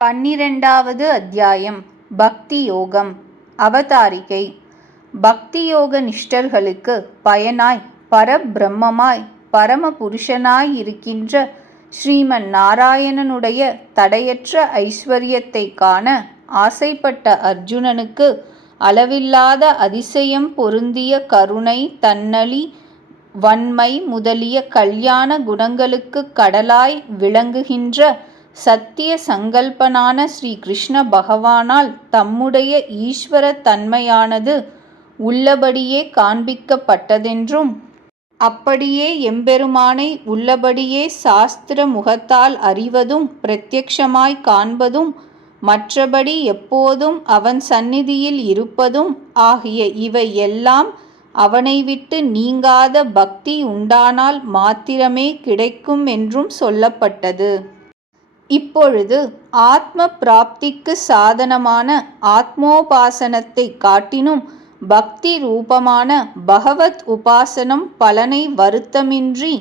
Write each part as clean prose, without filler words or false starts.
12வது அத்தியாயம் பக்தி யோகம். அவதாரிகை. பக்தி யோக நிஷ்டர்களுக்கு பயனாய் பரபிரம்மமாய் பரம புருஷனாய் இருக்கின்ற ஸ்ரீமன் நாராயணனுடைய தடையற்ற ஐஸ்வர்யத்தை காண ஆசைப்பட்ட அர்ஜுனனுக்கு அளவில்லாத அதிசயம் பொருந்திய கருணை, தன்னலி, வன்மை முதலிய கல்யாண குணங்களுக்குக் கடலாய் விளங்குகின்ற சத்திய சங்கல்பனான ஸ்ரீ கிருஷ்ண பகவானால் தம்முடைய ஈஸ்வர தன்மையானது உள்ளபடியே காண்பிக்கப்பட்டதென்றும், அப்படியே எம்பெருமானை உள்ளபடியே சாஸ்திர முகத்தால் அறிவதும் பிரத்யக்ஷமாய் காண்பதும் மற்றபடி எப்போதும் அவன் சந்நிதியில் இருப்பதும் ஆகிய இவை எல்லாம் அவனை விட்டு நீங்காத பக்தி உண்டானால் மாத்திரமே கிடைக்கும் என்றும் சொல்லப்பட்டது. இப்பொழுது ஆத்ம பிராப்திக்கு சாதனமான ஆத்மோபாசனத்தை காட்டினும் பக்தி ரூபமான பகவத் உபாசனம் பலனை வருத்தமின்றி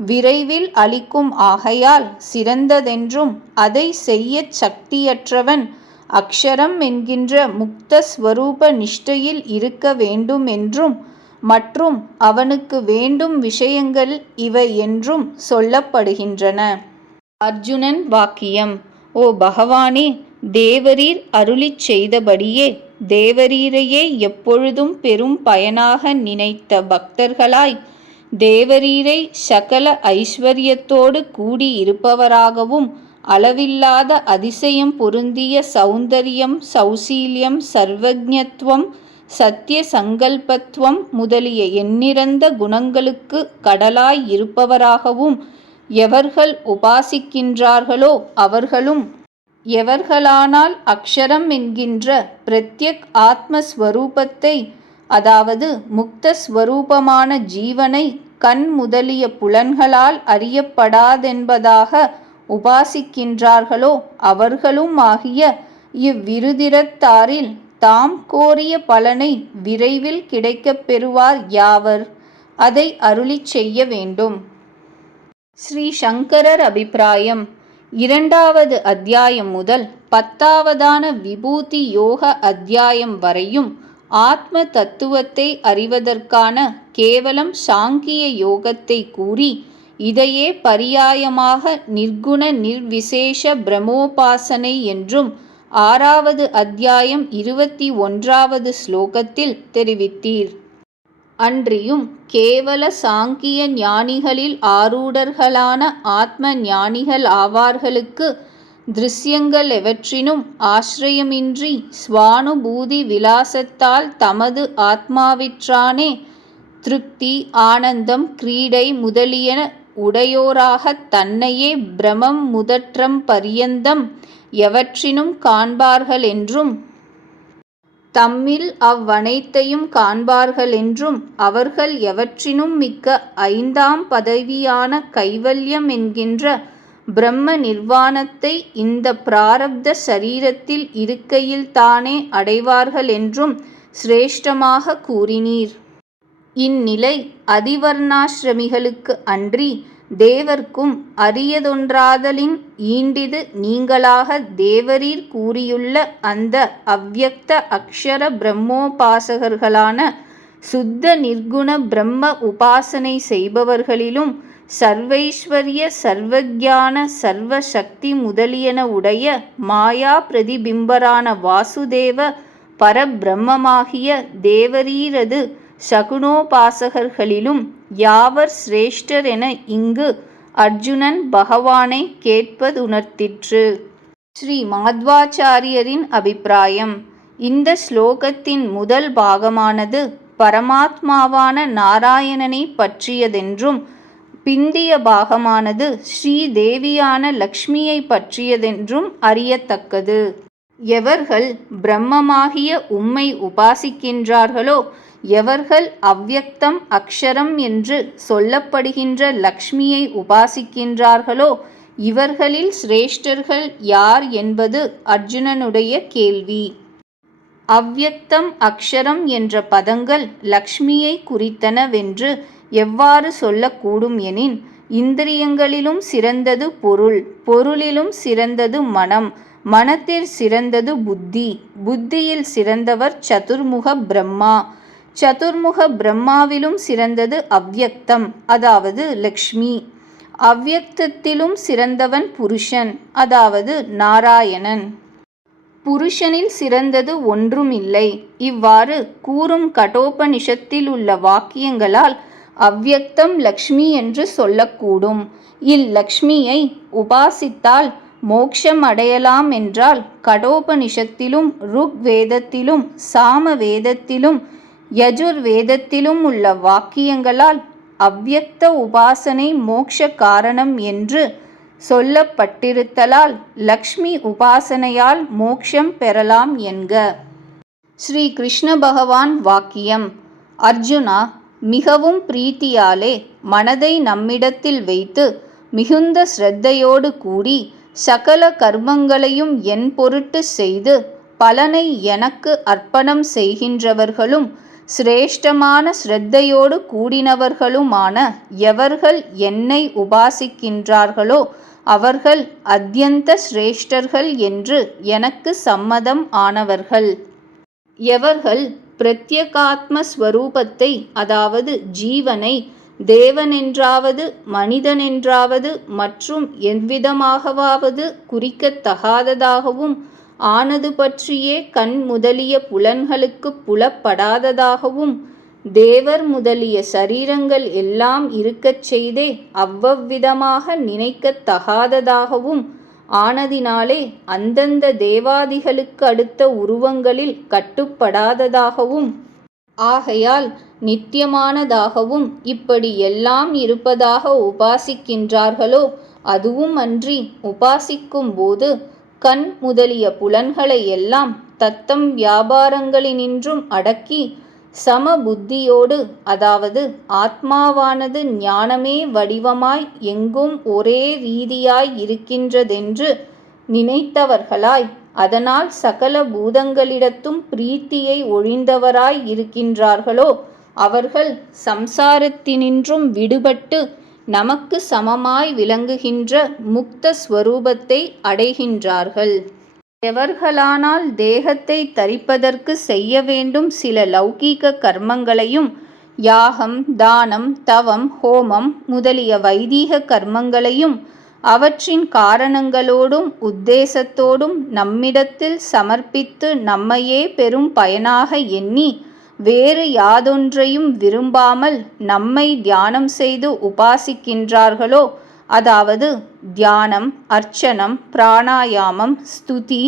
விரைவில் அளிக்கும் ஆகையால் சிறந்ததென்றும், அதை செய்யச் சக்தியற்றவன் அக்ஷரம் என்கின்ற முக்த ஸ்வரூப நிஷ்டையில் இருக்க வேண்டும் என்றும், மற்றும் அவனுக்கு வேண்டும் விஷயங்கள் இவை என்றும் சொல்லப்படுகின்றன. அர்ஜுனன் வாக்கியம். ஓ பகவானே, தேவரீர் அருளிச் செய்தபடியே தேவரீரையே எப்பொழுதும் பெரும் பயனாக நினைத்த பக்தர்களாய் தேவரீரை சகல ஐஸ்வர்யத்தோடு கூடியிருப்பவராகவும் அளவில்லாத அதிசயம் பொருந்திய சௌந்தரியம், சௌசீல்யம், சர்வஜ்ஞத்துவம், சத்திய சங்கல்பத்துவம் முதலிய எண்ணிறந்த குணங்களுக்கு கடலாய் இருப்பவராகவும் எவர்கள் உபாசிக்கின்றார்களோ அவர்களும், எவர்களானால் அக்ஷரம் என்கின்ற பிரத்யக் ஆத்மஸ்வரூபத்தை, அதாவது முக்த ஸ்வரூபமான ஜீவனை கண் முதலிய புலன்களால் அறியப்படாதென்பதாக உபாசிக்கின்றார்களோ அவர்களும் ஆகிய இவ்விருதிரத்தாரில் தாம் கோரிய பலனை விரைவில் கிடைக்கப் பெறுவார் யாவர்? அதை அருளிச் செய்ய வேண்டும். ஸ்ரீ சங்கரர் அபிப்பிராயம். 2வது அத்தியாயம் முதல் 10வதான விபூதி யோக அத்தியாயம் வரையும் ஆத்ம தத்துவத்தை அறிவதற்கான கேவலம் சாங்கிய யோகத்தை கூறி, இதையே பரியாயமாக நிர்குண நிர்விசேஷ பிரம்மோபாசனை என்றும் 6வது அத்தியாயம் 21வது ஸ்லோகத்தில் தெரிவித்தீர். அன்றியும் கேவல சாங்கிய ஞானிகளில் ஆரூடர்களான ஆத்ம ஞானிகள் ஆவார்களுக்கு திருஷ்யங்கள் எவற்றினும் ஆசிரயமின்றி ஸ்வானுபூதி விலாசத்தால் தமது ஆத்மாவிற்றானே திருப்தி, ஆனந்தம், கிரீடை முதலியன உடையோராகத் தன்னையே பிரமம் முதற்றம் பரியந்தம் எவற்றினும் காண்பார்கள் என்றும், தம்மில் அவ்வனைத்தையும் காண்பார்கள் என்றும், அவர்கள் எவற்றினும் மிக்க 5ஆம் பதவியான கைவல்யம் என்கின்ற பிரம்ம நிர்வாணத்தை இந்த பிராரப்த சரீரத்தில் இருக்கையில்தானே அடைவார்கள் என்றும் சிரேஷ்டமாக கூறினீர். இந்நிலை அதிவர்ணாசிரமிகளுக்கு அன்றி தேவர்க்கும் அரியதொன்றாதலின் ஈண்டிது நீங்களாக தேவரீர் கூறியுள்ள அந்த அவ்யக்த அக்ஷர பிரம்மோபாசகர்களான சுத்த நிர்குண பிரம்ம உபாசனை செய்பவர்களிலும் சர்வைஸ்வர்ய, சர்வஜான, சர்வசக்தி முதலியன உடைய மாயா பிரதிபிம்பரான வாசுதேவ பரபிரம்மமாகிய தேவரீரது சகுணோபாசகர்களிலும் யாவர் சிரேஷ்டர் என இங்கு அர்ஜுனன் பகவானை கேட்பதுணர்த்திற்று. ஸ்ரீ மாத்வாச்சாரியரின் அபிப்பிராயம். இந்த ஸ்லோகத்தின் முதல் பாகமானது பரமாத்மாவான நாராயணனை பற்றியதென்றும், பிந்திய பாகமானது ஸ்ரீதேவியான லக்ஷ்மியை பற்றியதென்றும் அறியத்தக்கது. எவர்கள் பிரம்மமாகிய உம்மை உபாசிக்கின்றார்களோ, எவர்கள் அவ்யக்தம் அக்ஷரம் என்று சொல்லப்படுகின்ற லக்ஷ்மியை உபாசிக்கின்றார்களோ, இவர்களில் சிரேஷ்டர்கள் யார் என்பது அர்ஜுனனுடைய கேள்வி. அவ்யக்தம் அக்ஷரம் என்ற பதங்கள் லக்ஷ்மியை குறித்தனவென்று எவ்வாறு சொல்லக்கூடும் எனின், இந்திரியங்களிலும் சிறந்தது பொருள், பொருளிலும் சிறந்தது மனம், மனத்தில் சிறந்தது புத்தி, புத்தியில் சிறந்தவர் சதுர்முக பிரம்மா, சதுர்முக பிரம்மாவிலும் சிறந்தது அவ்யக்தம், அதாவது லக்ஷ்மி, அவ்யக்தத்திலும் சிறந்தவன் புருஷன், அதாவது நாராயணன். புருஷனில் சிறந்தது ஒன்றுமில்லை. இவ்வாறு கூறும் கடோபனிஷத்தில் உள்ள வாக்கியங்களால் அவ்யக்தம் லக்ஷ்மி என்று சொல்லக்கூடும். இலக்ஷ்மியை உபாசித்தால் மோட்சம் அடையலாம் என்றால் கடோபனிஷத்திலும் ருக் வேதத்திலும் சாம வேதத்திலும் யஜுர் வேதத்திலும் உள்ள வாக்கியங்களால் அவ்யக்த உபாசனை மோட்ச காரணம் என்று சொல்லப்பட்டிருத்தலால் லக்ஷ்மி உபாசனையால் மோட்சம் பெறலாம் என்க. ஸ்ரீ கிருஷ்ண பகவான் வாக்கியம்: அர்ஜுனா, மிகவும் பிரீத்தியாலே மனதை நம்மிடத்தில் வைத்து மிகுந்த ஸ்ரத்தையோடு கூடி சகல கர்மங்களையும் என் பொருட்டு செய்து பலனை எனக்கு அர்ப்பணம் செய்கின்றவர்களும் சிரேஷ்டமான ஸ்ரத்தையோடு கூடினவர்களுமான எவர்கள் என்னை உபாசிக்கின்றார்களோ அவர்கள் அத்யந்த சிரேஷ்டர்கள் என்று எனக்கு சம்மதம் ஆனவர்கள். எவர்கள் பிரத்யேகாத்ம ஸ்வரூபத்தை, அதாவது ஜீவனை தேவனென்றாவது மனிதனென்றாவது மற்றும் எவ்விதமாகவாவது குறிக்கத்தகாததாகவும் ஆனது பற்றியே கண் முதலிய புலன்களுக்கு புலப்படாததாகவும் தேவர் முதலிய சரீரங்கள் எல்லாம் இருக்கச் செய்தே அவ்வவ்விதமாக நினைக்கத்தகாததாகவும் ஆனதினாலே அந்தந்த தேவாதிகளுக்கு அடுத்த உருவங்களில் கட்டுப்படாததாகவும் ஆகையால் நித்தியமானதாகவும் இப்படி எல்லாம் இருப்பதாக உபாசிக்கின்றார்களோ, அதுவும் அன்றி உபாசிக்கும் போது கண் முதலிய புலன்களை எல்லாம் தத்தம் வியாபாரங்களினின்றும் அடக்கி சம புத்தியோடு, அதாவது ஆத்மாவானது ஞானமே வடிவமாய் எங்கும் ஒரே ரீதியாய் இருக்கின்றதென்று நினைத்தவர்களாய், அதனால் சகல பூதங்களிடத்தும் பிரீத்தியை ஒழிந்தவராய் இருக்கின்றார்களோ அவர்கள் சம்சாரத்தினின்றும் விடுபட்டு நமக்கு சமமாய் விளங்குகின்ற முக்த ஸ்வரூபத்தை அடைகின்றார்கள். எவர்களானால் தேகத்தை தரிப்பதற்கு செய்ய வேண்டும் சில லௌகீக கர்மங்களையும் யாகம், தானம், தவம், ஹோமம் முதலிய வைதீக கர்மங்களையும் அவற்றின் காரணங்களோடும் உத்தேசத்தோடும் நம்மிடத்தில் சமர்ப்பித்து நம்மையே பெரும் பயனாக எண்ணி வேறு யாதொன்றையும் விரும்பாமல் நம்மை தியானம் செய்து உபாசிக்கின்றார்களோ, அதாவது தியானம், அர்ச்சனம், பிராணாயாமம், ஸ்துதி,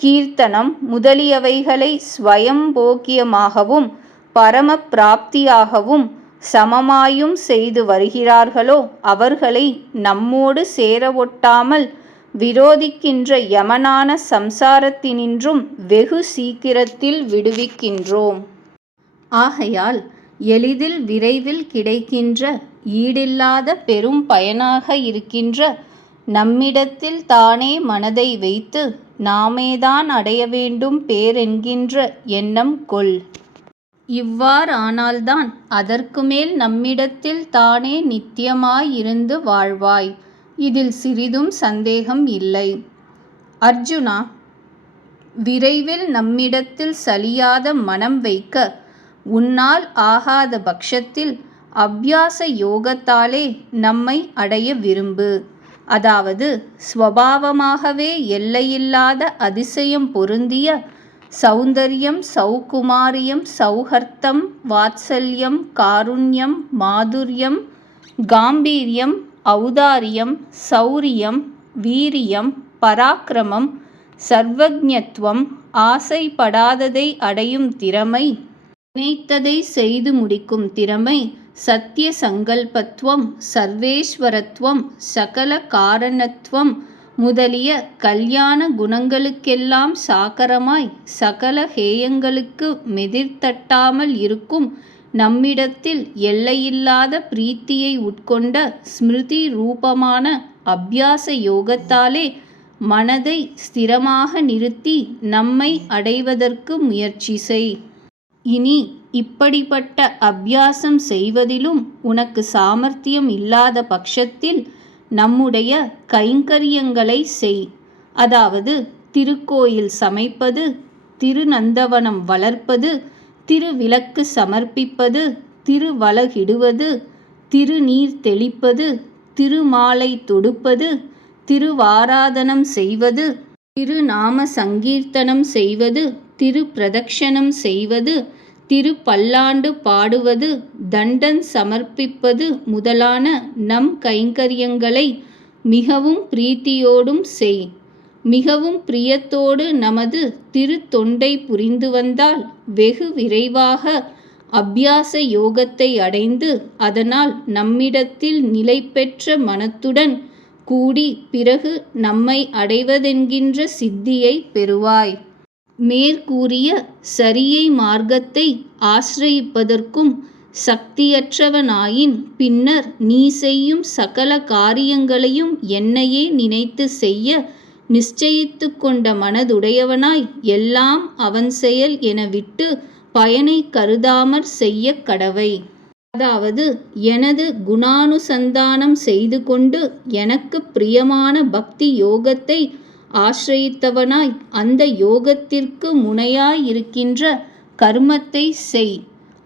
கீர்த்தனம் முதலியவைகளை ஸ்வயம்போக்கியமாகவும் பரம பிராப்தியாகவும் சமமாயும் செய்து வருகிறார்களோ அவர்களை நம்மோடு சேர ஒட்டாமல் விரோதிக்கின்ற யமனான சம்சாரத்தினின்றும் வெகு சீக்கிரத்தில் விடுவிக்கின்றோம். ஆகையால் எளிதில் விரைவில் கிடைக்கின்ற ஈடில்லாத பெரும் பயனாக இருக்கின்ற நம்மிடத்தில் தானே மனதை வைத்து நாமேதான் அடைய வேண்டும் பேரென்கின்ற எண்ணம் கொள். இவ்வாறானால்தான் அதற்கு மேல் நம்மிடத்தில் தானே நித்தியமாயிருந்து வாழ்வாய். இதில் சிறிதும் சந்தேகம் இல்லை. அர்ஜுனா, விரைவில் நம்மிடத்தில் சலியாத மனம் வைக்க உன்னால் ஆகாத பட்சத்தில் அபியாச யோகத்தாலே நம்மை அடைய விரும்பு. அதாவது ஸ்வபாவமாகவே எல்லையில்லாத அதிசயம் பொருந்திய சௌந்தர்யம், சௌகுமாரியம், சௌஹர்த்தம், வாத்சல்யம், காருண்யம், மாதுர்யம், காம்பீரியம், ஔதாரியம், சௌரியம், வீரியம், பராக்கிரமம், சர்வஜ்ஞத்துவம், ஆசைப்படாததை அடையும் திறமை, நினைத்ததை செய்து முடிக்கும் திறமை, சத்திய சங்கல்பத்துவம், சர்வேஸ்வரத்துவம், சகல காரணத்துவம் முதலிய கல்யாண குணங்களுக்கெல்லாம் சாகரமாய் சகல ஹேயங்களுக்கு மெதிர்த்தட்டாமல் இருக்கும் நம்மிடத்தில் எல்லையில்லாத பிரீத்தியை உட்கொண்ட ஸ்மிருதி ரூபமான அபியாச யோகத்தாலே மனதை ஸ்திரமாக நிறுத்தி நம்மை அடைவதற்கு முயற்சி செய். இனி இப்படிப்பட்ட அபியாசம் செய்வதிலும் உனக்கு சாமர்த்தியம் இல்லாத பட்சத்தில் நம்முடைய கைங்கரியங்களை செய். அதாவது திருக்கோயில் சமைப்பது, திருநந்தவனம் வளர்ப்பது, திருவிளக்கு சமர்ப்பிப்பது, திருவலகிடுவது, திருநீர் தெளிப்பது, திருமாலை தொடுப்பது, திருவாராதனம் செய்வது, திருநாம சங்கீர்த்தனம் செய்வது, திருப்பிரதக்ஷணம் செய்வது, திருப்பல்லாண்டு பாடுவது, தண்டன் சமர்ப்பிப்பது முதலான நம் கைங்கரியங்களை மிகவும் பிரீத்தியோடும் செய். மிகவும் பிரியத்தோடு நமது திருத்தொண்டை புரிந்து வந்தால் வெகு விரைவாக அபியாச யோகத்தை அடைந்து அதனால் நம்மிடத்தில் நிலை பெற்ற மனத்துடன் கூடி பிறகு நம்மை அடைவதென்கின்ற சித்தியை பெறுவாய். மேற்கூறிய சரியை மார்க்கத்தை ஆசிரயிப்பதற்கும் சக்தியற்றவனாயின் பின்னர் நீ செய்யும் சகல காரியங்களையும் என்னையே நினைத்து செய்ய நிச்சயித்து கொண்ட மனதுடையவனாய் எல்லாம் அவன் செயல் என விட்டு பயனை கருதாமற் செய்ய கடவை. அதாவது எனது குணானுசந்தானம் செய்து கொண்டு எனக்கு பிரியமான பக்தி யோகத்தை ஆசிரயித்தவனாய் அந்த யோகத்திற்கு முனையாயிருக்கின்ற கர்மத்தை செய்.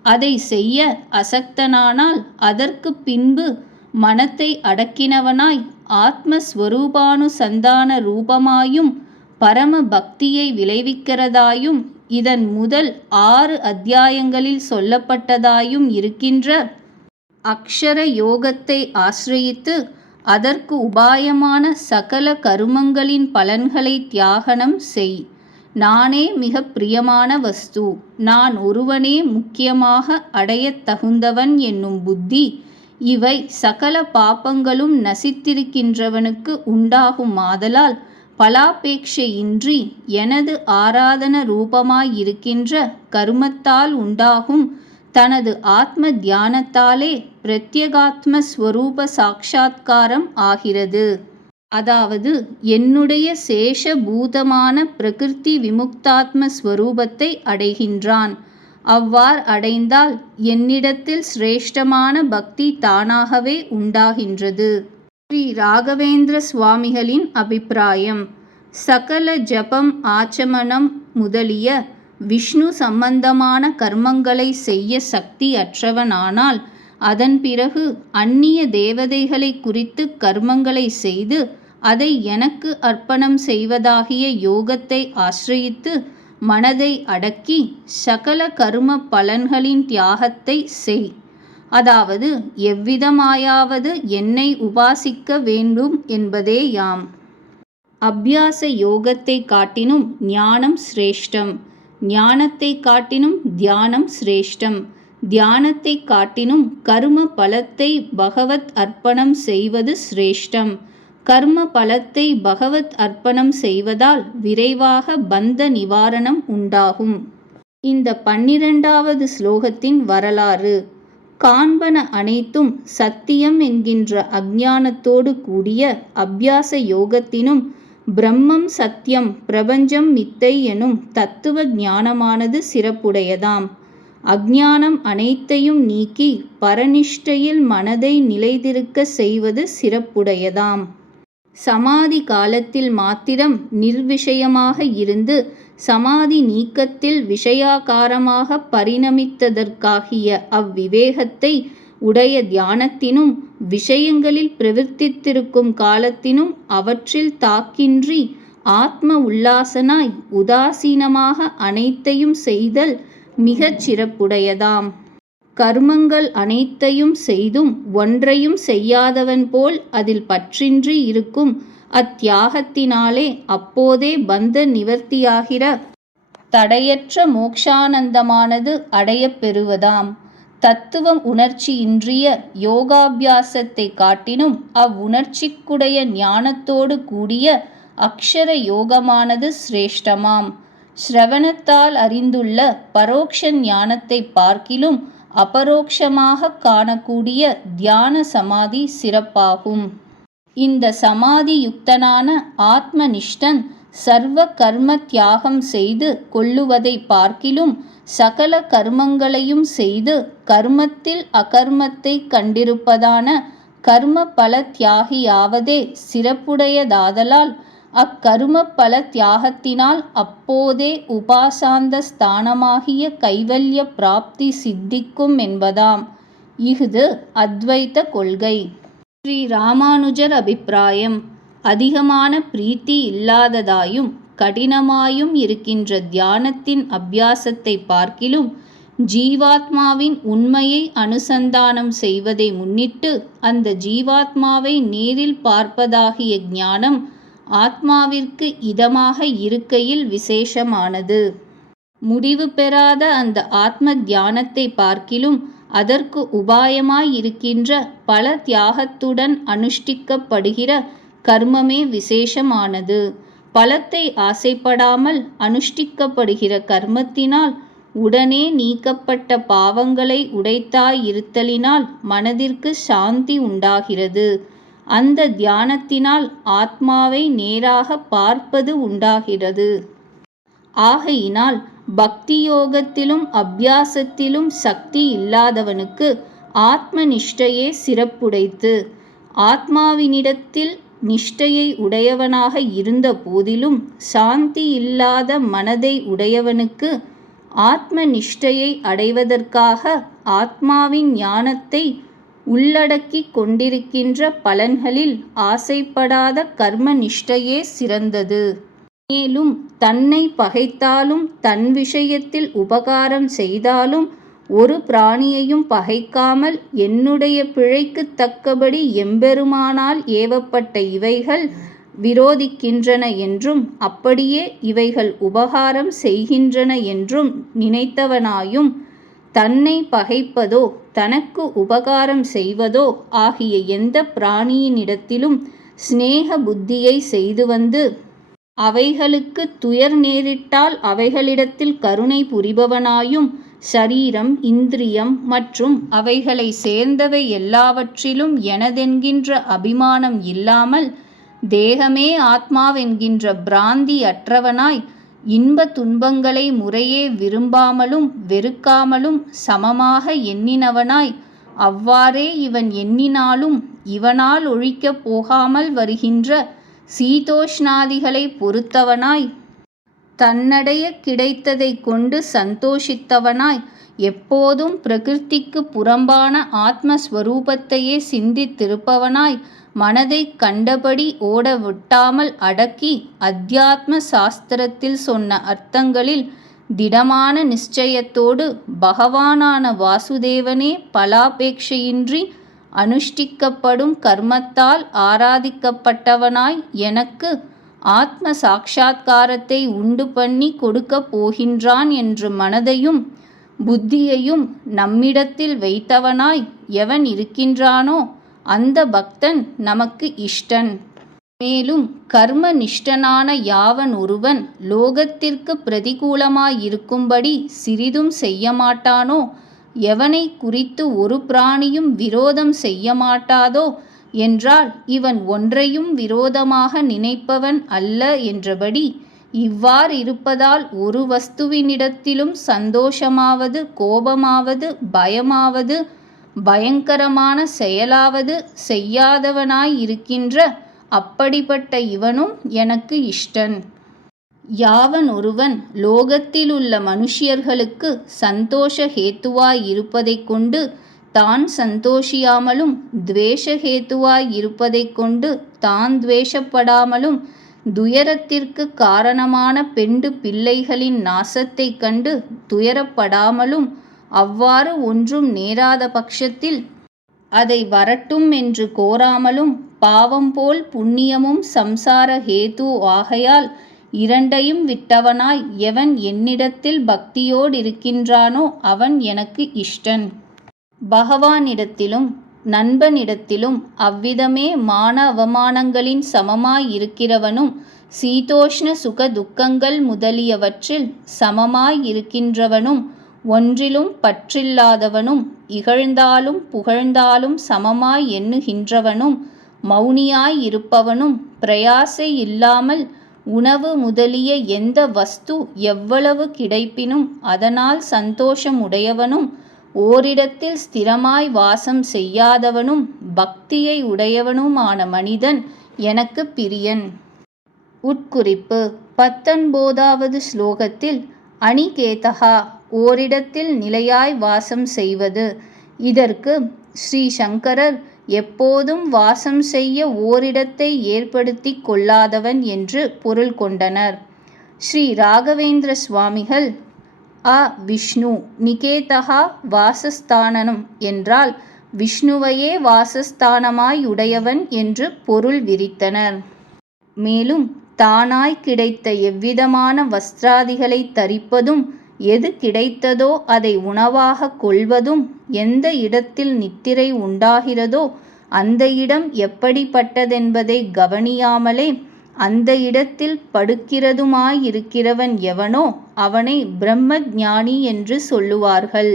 அதை செய்ய அசக்தனானால் அதற்கு பின்பு மனத்தை அடக்கினவனாய் ஆத்மஸ்வரூபானுசந்தான ரூபமாயும் பரம பக்தியை விளைவிக்கிறதாயும் இதன் முதல் 6 அத்தியாயங்களில் சொல்லப்பட்டதாயும் இருக்கின்ற அக்ஷர யோகத்தை ஆசிரயித்து அதற்கு உபாயமான சகல கருமங்களின் பலன்களை தியாகனம் செய். நானே மிக பிரியமான வஸ்து, நான் ஒருவனே முக்கியமாக அடையத் தகுந்தவன் என்னும் புத்தி இவை சகல பாபங்களும் நசித்திருக்கின்றவனுக்கு உண்டாகும் ஆதலால் பலாபேட்சையின்றி எனது ஆராதன ரூபமாயிருக்கின்ற கருமத்தால் உண்டாகும் தனது ஆத்ம தியானத்தாலே பிரத்யேகாத்ம ஸ்வரூப சாட்சா்காரம் ஆகிறது. அதாவது என்னுடைய சேஷபூதமான பிரகிருதி விமுக்தாத்ம ஸ்வரூபத்தை அடைகின்றான். அவ்வாறு அடைந்தால் என்னிடத்தில் சிரேஷ்டமான பக்தி தானாகவே உண்டாகின்றது. ஸ்ரீ ராகவேந்திர சுவாமிகளின் அபிப்பிராயம். சகல ஜபம் ஆச்சமனம் முதலிய விஷ்ணு சம்பந்தமான கர்மங்களை செய்ய சக்தி அற்றவனானால் அதன் பிறகு அந்நிய தேவதைகளை குறித்து கர்மங்களை செய்து அதை எனக்கு அர்ப்பணம் செய்வதாகிய யோகத்தை ஆசிரயித்து மனதை அடக்கி சகல கர்ம பலன்களின் தியாகத்தை செய். அதாவது எவ்விதமாயாவது என்னை உபாசிக்க வேண்டும் என்பதேயாம். அபியாச யோகத்தை காட்டினும் ஞானம் சிரேஷ்டம், ஞானத்தை காட்டினும் தியானம் சிரேஷ்டம், தியானத்தை காட்டினும் கர்ம பலத்தை பகவத் அர்ப்பணம் செய்வது சிரேஷ்டம். கர்ம பலத்தை பகவத் அர்ப்பணம் செய்வதால் விரைவாக பந்த நிவாரணம் உண்டாகும். இந்த 12வது ஸ்லோகத்தின் வரலாறு. காண்பன அனைத்தும் சத்தியம் என்கின்ற அஞ்ஞானத்தோடு கூடிய அபியாச யோகத்தினும் பிரம்மம் சத்தியம் பிரபஞ்சம் மித்தை எனும் தத்துவ ஞானமானது சிறப்புடையதாம். அஞ்ஞானம் அனைத்தையும் நீக்கி பரநிஷ்டையில் மனதை நிலைத்திருக்க செய்வது சிறப்புடையதாம். சமாதி காலத்தில் மாத்திரம் நிர்விஷயமாக இருந்து சமாதி நீக்கத்தில் விஷயாகாரமாக பரிணமித்ததற்காகிய அவ்விவேகத்தை உடைய தியானத்தினும் விஷயங்களில் பிரவர்த்தித்திருக்கும் காலத்தினும் அவற்றில் தாக்கின்றி ஆத்ம உல்லாசனாய் உதாசீனமாக அனைத்தையும் செய்தல் மிகச் சிறப்புடையதாம். கர்மங்கள் அனைத்தையும் செய்தும் ஒன்றையும் செய்யாதவன் போல் அதில் பற்றின்றி இருக்கும் அத்தியாகத்தினாலே அப்போதே பந்த நிவர்த்தியாகிற தடையற்ற மோக்ஷானந்தமானது அடையப் பெறுவதாம். தத்துவம் உணர்ச்சியின்றிய யோகாபியாசத்தை காட்டினும் அவ்வுணர்ச்சிக்குடைய ஞானத்தோடு கூடிய அக்ஷர யோகமானது சிரேஷ்டமாம். ஸ்ரவணத்தால் அறிந்துள்ள பரோக்ஷ ஞானத்தை பார்க்கிலும் அபரோக்ஷமாக காணக்கூடிய தியான சமாதி சிறப்பாகும். இந்த சமாதி யுக்தனான ஆத்மனிஷ்டன் சர்வ கர்ம தியாகம் செய்து கொள்ளுவதை பார்க்கிலும் சகல கர்மங்களையும் செய்து கர்மத்தில் அகர்மத்தை கண்டிருப்பதான கர்ம பல தியாகியாவதே சிறப்புடையதாதலால் அக்கரும பல தியாகத்தினால் அப்போதே உபாசாந்த ஸ்தானமாகிய கைவல்ய பிராப்தி சித்திக்கும் என்பதாம். இஃது அத்வைத கொள்கை. ஸ்ரீ ராமானுஜர் அபிப்பிராயம். அதிகமான பிரீத்தி இல்லாததாயும் கடினமாயும் இருக்கின்ற தியானத்தின் அபியாசத்தை பார்க்கிலும் ஜீவாத்மாவின் உண்மையை அனுசந்தானம் செய்வதை முன்னிட்டு அந்த ஜீவாத்மாவை நேரில் பார்ப்பதாகிய ஞானம் ஆத்மாவிற்கு இதமாக இருக்கையில் விசேஷமானது. முடிவு பெறாத அந்த ஆத்ம தியானத்தை பார்க்கிலும் அதற்கு உபாயமாயிருக்கின்ற பல தியாகத்துடன் அனுஷ்டிக்கப்படுகிற கர்மமே விசேஷமானது. பலத்தை ஆசைப்படாமல் அனுஷ்டிக்கப்படுகிற கர்மத்தினால் உடனே நீக்கப்பட்ட பாவங்களை உடைத்தாயிருத்தலினால் மனதிற்கு சாந்தி உண்டாகிறது. அந்த தியானத்தினால் ஆத்மாவை நேராக பார்ப்பது உண்டாகிறது. ஆகையினால் பக்தியோகத்திலும் அபியாசத்திலும் சக்தி இல்லாதவனுக்கு ஆத்ம நிஷ்டையே சிறப்புடைத்து. ஆத்மாவினிடத்தில் நிஷ்டையை உடையவனாக இருந்த போதிலும் சாந்தி இல்லாத மனதை உடையவனுக்கு ஆத்ம நிஷ்டையை அடைவதற்காக ஆத்மாவின் ஞானத்தை உள்ளடக்கி கொண்டிருக்கின்ற பலன்களில் ஆசைப்படாத கர்ம நிஷ்டையே சிறந்தது. மேலும் தன்னை பகைத்தாலும் தன் விஷயத்தில் உபகாரம் செய்தாலும் ஒரு பிராணியையும் பகைக்காமல் என்னுடைய பிழைக்கு தக்கபடி எம்பெருமானால் ஏவப்பட்ட இவைகள் விரோதிக்கின்றன என்றும் அப்படியே இவைகள் உபகாரம் செய்கின்றன என்றும் நினைத்தவனாயும் தன்னை பகைப்பதோ தனக்கு உபகாரம் செய்வதோ ஆகிய எந்த பிராணியினிடத்திலும் ஸ்நேக புத்தியை செய்து வந்து அவைகளுக்கு துயர் நேரிட்டால் அவைகளிடத்தில் கருணை புரிபவனாயும் சரீரம் இந்திரியம் மற்றும் அவைகளை சேர்ந்தவை எல்லாவற்றிலும் எனதென்கின்ற அபிமானம் இல்லாமல் தேகமே ஆத்மாவென்கின்ற பிராந்தி அற்றவனாய் இன்ப துன்பங்களை முறையே விரும்பாமலும் வெறுக்காமலும் சமமாக எண்ணினவனாய் அவ்வாறே இவன் எண்ணினாலும் இவனால் ஒழிக்கப் போகாமல் வருகின்ற சீதோஷ்ணாதிகளை பொறுத்தவனாய் தன்னடைய கிடைத்ததை கொண்டு சந்தோஷித்தவனாய் எப்போதும் பிரகிருதிக்கு புறம்பான ஆத்மஸ்வரூபத்தையே சிந்தித்திருப்பவனாய் மனதை கண்டபடி ஓட விட்டாமல் அடக்கி அத்தியாத்ம சாஸ்திரத்தில் சொன்ன அர்த்தங்களில் திடமான நிச்சயத்தோடு பகவானான வாசுதேவனே பலாபேட்சையின்றி அனுஷ்டிக்கப்படும் கர்மத்தால் ஆராதிக்கப்பட்டவனாய் எனக்கு ஆத்ம சாட்சா்காரத்தை உண்டு பண்ணி கொடுக்கப் போகின்றான் என்று மனதையும் புத்தியையும் நம்மிடத்தில் வைத்தவனாய் எவன் இருக்கின்றானோ அந்த பக்தன் நமக்கு இஷ்டன். மேலும் கர்ம நிஷ்டனான யாவன் ஒருவன் லோகத்திற்கு பிரதிகூலமாயிருக்கும்படி சிறிதும் செய்ய மாட்டானோ எவனை குறித்து ஒரு பிராணியும் விரோதம் செய்ய மாட்டாதோ என்றால் இவன் ஒன்றையும் விரோதமாக நினைப்பவன் அல்ல என்றபடி. இவ்வாறிருப்பதால் ஒரு வஸ்துவினிடத்திலும் சந்தோஷமாவது கோபமாவது பயமாவது பயங்கரமான செயலாவது செய்யாதவனாயிருக்கின்ற அப்படிப்பட்ட இவனும் எனக்கு இஷ்டன். யாவன் ஒருவன் லோகத்திலுள்ள மனுஷ்யர்களுக்கு சந்தோஷ ஹேத்துவாயிருப்பதைக் கொண்டு தான் சந்தோஷியாமலும் துவேஷஹேத்துவாயிருப்பதைக் கொண்டு தான் துவேஷப்படாமலும் துயரத்திற்கு காரணமான பெண்டு பிள்ளைகளின் நாசத்தைக் கண்டு துயரப்படாமலும் அவ்வாறு ஒன்றும் நேராத பட்சத்தில் அதை வரட்டும் என்று கோராமலும் பாவம் போல் புண்ணியமும் சம்சார ஹேது ஆகையால் இரண்டையும் விட்டவனாய் எவன் என்னிடத்தில் பக்தியோடிருக்கின்றானோ அவன் எனக்கு இஷ்டன். பகவானிடத்திலும் நண்பனிடத்திலும் அவ்விதமே மான அவமானங்களின் சமமாயிருக்கிறவனும் சீதோஷ்ண சுக துக்கங்கள் முதலியவற்றில் சமமாயிருக்கின்றவனும் ஒன்றிலும் பற்றில்லாதவனும் இகழ்ந்தாலும் புகழ்ந்தாலும் சமமாய் எண்ணுகின்றவனும் மௌனியாயிருப்பவனும் பிரயாசை இல்லாமல் உணவு முதலிய எந்த வஸ்து எவ்வளவு கிடைப்பினும் அதனால் சந்தோஷம் உடையவனும் ஓரிடத்தில் ஸ்திரமாய் வாசம் செய்யாதவனும் பக்தியை உடையவனுமான மனிதன் எனக்கு பிரியன். உட்குறிப்பு 19வது ஸ்லோகத்தில் அனிகேதகா ஓரிடத்தில் நிலையாய் வாசம் செய்வது. இதற்கு ஸ்ரீ சங்கரர் எப்போதும் வாசம் செய்ய ஓரிடத்தை ஏற்படுத்தி கொள்ளாதவன் என்று பொருள் கொண்டனர். ஸ்ரீ ராகவேந்திர சுவாமிகள் விஷ்ணு நிகேதகா வாசஸ்தானம் என்றால் விஷ்ணுவையே வாசஸ்தானமாயுடையவன் என்று பொருள் விரித்தனர். மேலும் தானாய் கிடைத்த எவ்விதமான வஸ்திராதிகளை தரிப்பதும், எது கிடைத்ததோ அதை உணவாக கொள்வதும், எந்த இடத்தில் நித்திரை உண்டாகிறதோ அந்த இடம் எப்படிப்பட்டதென்பதை கவனியாமலே அந்த இடத்தில் படுக்கிறதுமாயிருக்கிறவன் எவனோ அவனை பிரம்ம ஞானி என்று சொல்லுவார்கள்.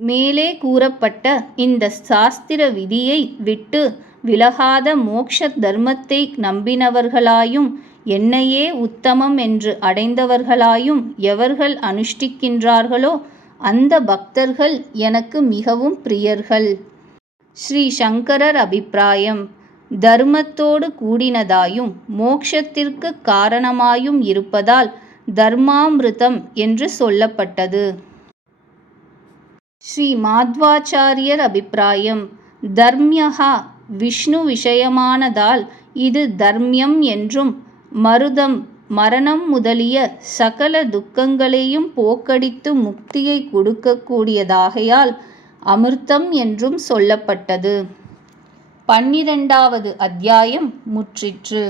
மேலே கூறப்பட்ட இந்த சாஸ்திர விதியை விட்டு விலகாத மோக்ஷ தர்மத்தை நம்பினவர்களாயும் என்னையே உத்தமம் என்று அடைந்தவர்களாயும் எவர்கள் அனுஷ்டிக்கின்றார்களோ அந்த பக்தர்கள் எனக்கு மிகவும் பிரியர்கள். ஸ்ரீ சங்கரர் அபிப்பிராயம்: தர்மத்தோடு கூடினதாயும் மோக்ஷத்திற்கு காரணமாயும் இருப்பதால் தர்மாமிருதம் என்று சொல்லப்பட்டது. ஸ்ரீ மாத்வாச்சாரியர் அபிப்பிராயம்: தர்ம்யஹா விஷ்ணு விஷயமானதால் இது தர்மியம் என்றும், மருதம் மரணம் முதலிய சகல துக்கங்களையும் போக்கடித்து முக்தியை கொடுக்கக்கூடியதாகையால் அமிர்தம் என்றும் சொல்லப்பட்டது. 12வது அத்தியாயம் முற்றிற்று.